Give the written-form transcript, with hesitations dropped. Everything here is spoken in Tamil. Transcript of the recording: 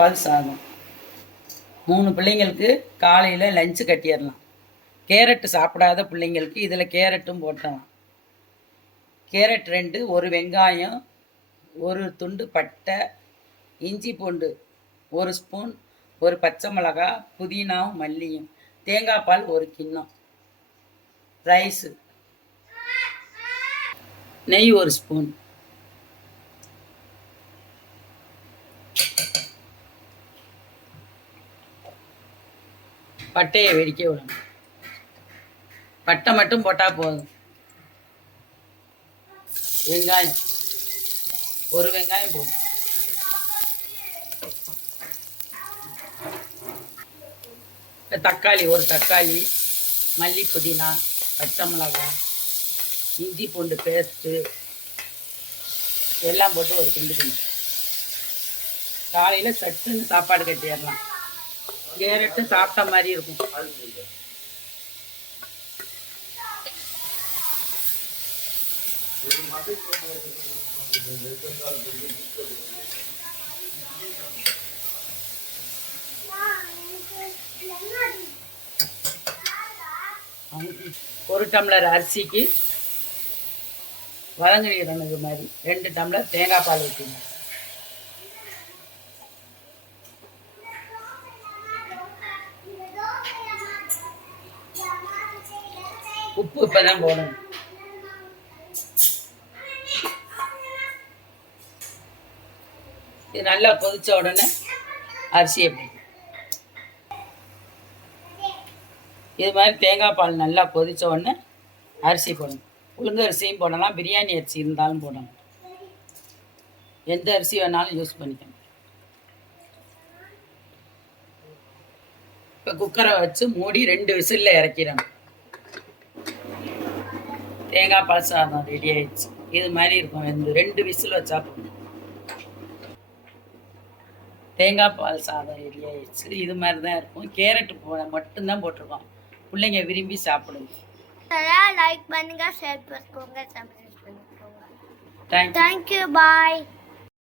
பால் சாதம் 3 பிள்ளைங்களுக்கு காலையில் லஞ்சு கட்டிடலாம். கேரட்டு சாப்பிடாத பிள்ளைங்களுக்கு இதில் கேரட்டும் போட்டலாம். கேரட் 2, ஒரு வெங்காயம், ஒரு துண்டு பட்டை, இஞ்சி பூண்டு 1 ஸ்பூன், ஒரு பச்சை மிளகாய், புதினாவும் மல்லியும், தேங்காய் பால் 1 கிண்ணம், ரைஸு, நெய் 1 ஸ்பூன். பட்டையை வெடிக்க விடணும். பட்டை மட்டும் போட்டால் போதும். வெங்காயம் 1 வெங்காயம் போதும். தக்காளி 1 தக்காளி, மல்லி, புதினா, பச்சை மிளகாய், இஞ்சி பூண்டு பேஸ்ட்டு எல்லாம் போட்டு ஒரு கிண்டு கிண்டு. காலையில் சட்டுன்னு சாப்பாடு கட்டிடலாம். கேரட்டு சாப்பிட்ட மாதிரி இருக்கும். ஒரு டம்ளர் அரிசிக்கு வதங்கிடுறது மாதிரி 2 டம்ளர் தேங்காய் பால் ஊற்றிங்க. உப்பு இப்பதான் போடணும். இது நல்லா கொதிச்ச உடனே அரிசியை போடணும். இது மாதிரி தேங்காய் பால் நல்லா கொதிச்ச உடனே அரிசி போடணும். உளுந்து அரிசியும் போடலாம், பிரியாணி அரிசி இருந்தாலும் போடணும். எந்த அரிசி வேணாலும் யூஸ் பண்ணிக்கணும். இப்போ குக்கரை வச்சு மூடி 2 விசிலில் இறக்கிடணும். தேங்காய் பால் சாதம் ரெடி ஆயிடுச்சு. இது மாதிரி இருக்கும். 2 விசில் வச்சா போதும். தேங்காய் பால் சாதம் ரெடி ஆயிடுச்சு. இது மாதிரி தான் இருக்கும். கேரட்டு மட்டும்தான் போட்டிருக்கோம். பிள்ளைங்க விரும்பி சாப்பிடுங்க. லைக் பண்ணுங்க, ஷேர் பண்ணுங்க, சப்ஸ்கிரைப் பண்ணுங்க. தேங்க்யூ, பாய்.